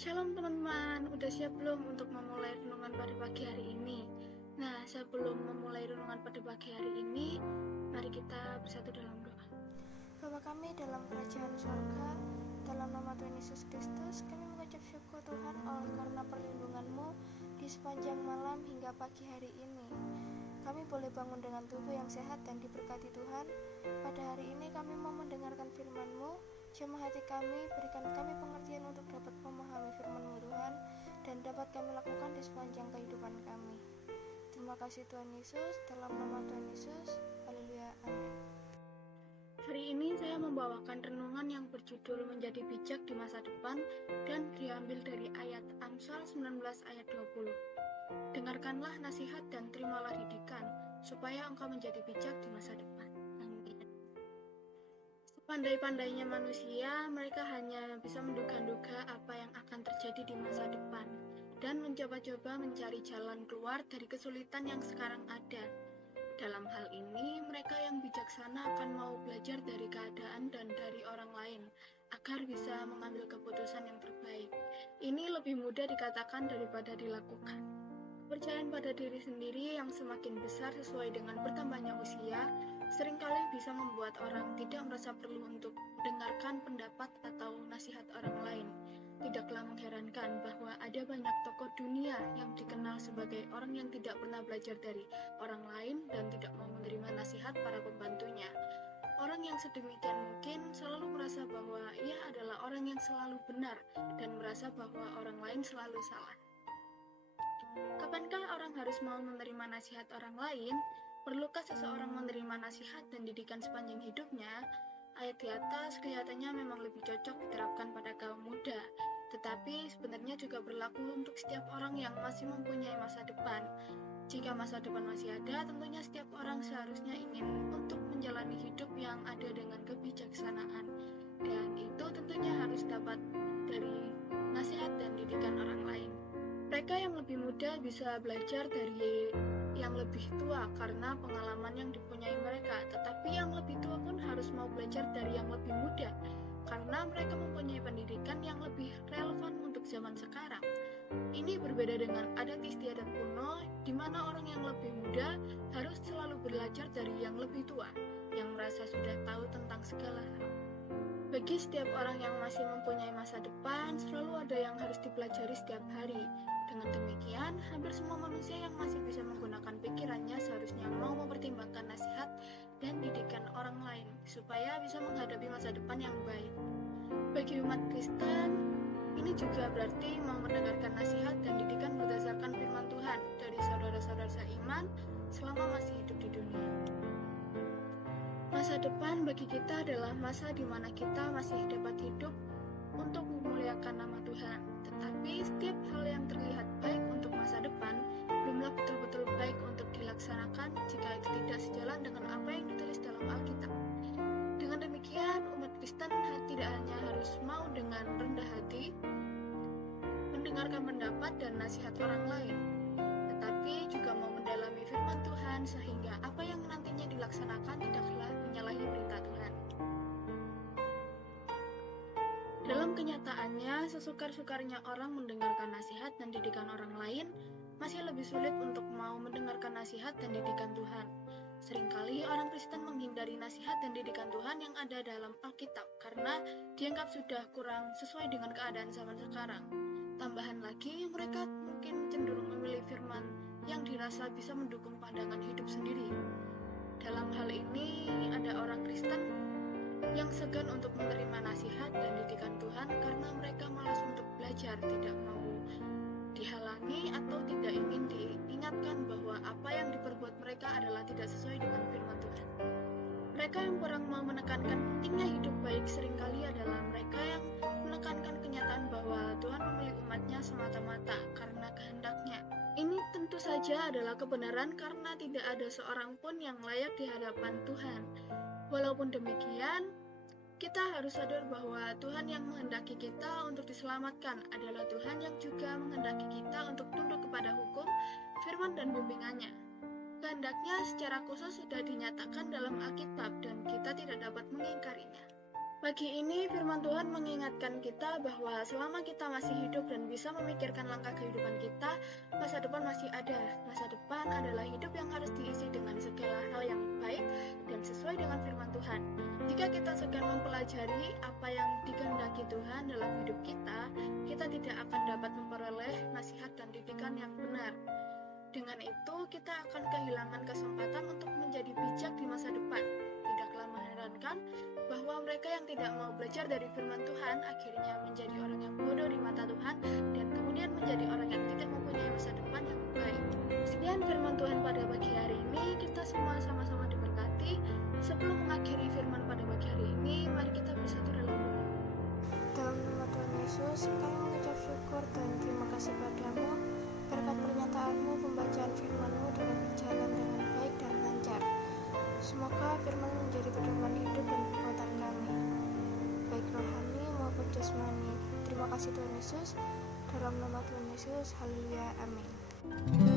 Shalom teman-teman, udah siap belum untuk memulai renungan pada pagi hari ini? Nah, sebelum memulai renungan pada pagi hari ini, mari kita bersatu dalam doa. Bapa kami dalam kerajaan surga, dalam nama Tuhan Yesus Kristus, kami mengucap syukur Tuhan oleh karena perlindungan-Mu di sepanjang malam hingga pagi hari ini. Kami boleh bangun dengan tubuh yang sehat dan diberkati Tuhan. Pada hari ini kami mau mendengarkan firman-Mu. Jamah hati kami, berikan kami pengertian untuk dapat memahami firman-Mu Tuhan, dan dapat kami lakukan di sepanjang kehidupan kami. Terima kasih Tuhan Yesus, dalam nama Tuhan Yesus, haleluya, amin. Hari ini saya membawakan renungan yang berjudul Menjadi Bijak di Masa Depan dan diambil dari ayat Amsal 19 ayat 20. Dengarkanlah nasihat dan terimalah didikan, supaya engkau menjadi bijak di masa depan. Sepandai-pandainya manusia, mereka hanya bisa menduga-duga apa yang akan terjadi di masa depan dan mencoba-coba mencari jalan keluar dari kesulitan yang sekarang ada. Dalam hal ini, mereka yang bijaksana akan mau belajar dari keadaan dan dari orang lain agar bisa mengambil keputusan yang terbaik. Ini lebih mudah dikatakan daripada dilakukan. Kepercayaan pada diri sendiri yang semakin besar sesuai dengan bertambahnya usia seringkali bisa membuat orang tidak merasa perlu untuk mendengarkan pendapat atau nasihat orang lain. Tidaklah mengherankan bahwa ada banyak tokoh dunia yang dikenal sebagai orang yang tidak pernah belajar dari orang lain dan tidak mau menerima nasihat para pembantunya. Orang yang sedemikian mungkin selalu merasa bahwa ia adalah orang yang selalu benar dan merasa bahwa orang lain selalu salah. Kapankah orang harus mau menerima nasihat orang lain? Perlukah seseorang menerima nasihat dan didikan sepanjang hidupnya? Ayat di atas kelihatannya memang lebih cocok diterapkan pada kaum muda, tetapi sebenarnya juga berlaku untuk setiap orang yang masih mempunyai masa depan. Jika masa depan masih ada, tentunya setiap orang seharusnya ingin untuk menjalani hidup yang ada dengan kebijaksanaan, dan itu tentunya harus dapat dari nasihat dan didikan orang lain. Mereka yang lebih muda bisa belajar dari yang lebih tua karena pengalaman yang dipunyai mereka, tetapi yang lebih tua pun harus mau belajar dari yang lebih muda karena mereka mempunyai pendidikan yang lebih relevan untuk zaman sekarang. Ini berbeda dengan adat istiadat kuno, di mana orang yang lebih muda harus selalu belajar dari yang lebih tua, yang merasa sudah tahu tentang segala hal. Bagi setiap orang yang masih mempunyai masa depan, selalu ada yang harus dipelajari setiap hari. Dengan demikian, hampir semua manusia yang masih bisa menggunakan pikirannya seharusnya mau mempertimbangkan nasihat dan didikan orang lain, supaya bisa menghadapi masa depan yang baik. Bagi umat Kristen, ini juga berarti mau mendengarkan nasihat dan didikan berdasarkan firman Tuhan dari saudara-saudara seiman selama masih hidup di dunia. Masa depan bagi kita adalah masa di mana kita masih dapat hidup untuk memuliakan nama Tuhan. Tetapi setiap hal yang terlihat baik untuk masa depan belumlah betul-betul baik untuk dilaksanakan jika itu tidak sejalan dengan apa yang ditulis dalam Alkitab. Dengan demikian, umat Kristen tidak hanya harus mau dengan rendah hati mendengarkan pendapat dan nasihat orang lain, tetapi juga mau mendalami firman Tuhan sehingga apa yang nantinya dilaksanakan tidaklah menyalahi perintah Tuhan. Dalam kenyataannya, sesukar-sukarnya orang mendengarkan nasihat dan didikan orang lain, masih lebih sulit untuk mau mendengarkan nasihat dan didikan Tuhan. Seringkali orang Kristen menghindari nasihat dan didikan Tuhan yang ada dalam Alkitab karena dianggap sudah kurang sesuai dengan keadaan zaman sekarang. Tambahan lagi, mereka mungkin cenderung memilih firman yang dirasa bisa mendukung pandangan hidup sendiri. Dalam hal ini, ada orang Kristen yang segan untuk menerima nasihat dan didikan Tuhan karena mereka malas untuk belajar, tidak mau dihalangi atau tidak ingin diingatkan bahwa apa yang diperbuat mereka adalah tidak sesuai dengan firman Tuhan. Mereka yang kurang mau menekankan pentingnya hidup baik seringkali adalah mereka yang menekankan kenyataan bahwa Tuhan memilih umatnya semata-mata karena kehendaknya. Ini tentu saja adalah kebenaran karena tidak ada seorang pun yang layak di hadapan Tuhan. Walaupun demikian, kita harus sadar bahwa Tuhan yang menghendaki kita untuk diselamatkan adalah Tuhan yang juga menghendaki kita untuk tunduk kepada hukum, firman, dan bimbingannya. Kehendaknya secara khusus sudah dinyatakan dalam Alkitab dan kita tidak dapat mengingkarinya. Pagi ini firman Tuhan mengingatkan kita bahwa selama kita masih hidup dan bisa memikirkan langkah kehidupan kita, masa depan masih ada. Masa depan adalah hidup yang harus diisi dengan segala hal yang baik dan sesuai dengan firman Tuhan. Jika kita sedang mempelajari apa yang dikehendaki Tuhan dalam hidup kita tidak akan dapat memperoleh nasihat dan didikan yang benar. Dengan itu, kita akan kehilangan kesempatan untuk menjadi bijak di masa depan. Tidaklah mengherankan bahwa mereka yang tidak mau belajar dari firman Tuhan akhirnya menjadi orang yang bodoh di mata Tuhan dan kemudian menjadi orang yang tidak mempunyai masa depan yang baik. Sekian firman Tuhan pada pagi hari ini, kita semua sama-sama diberkati. Sebelum mengakhiri firman pada pagi hari ini, mari kita bersatu dalam doa. Dalam nama Tuhan Yesus, kami mengucap syukur dan terima kasih padamu. Berkat pernyataanmu, pembacaan firman-Mu dapat berjalan dengan baik dan lancar. Semoga firman menjadi pedoman hidup dan kekuatan kami, baik rohani maupun jasmani. Terima kasih Tuhan Yesus. Dalam nama Tuhan Yesus, haleluya, amin.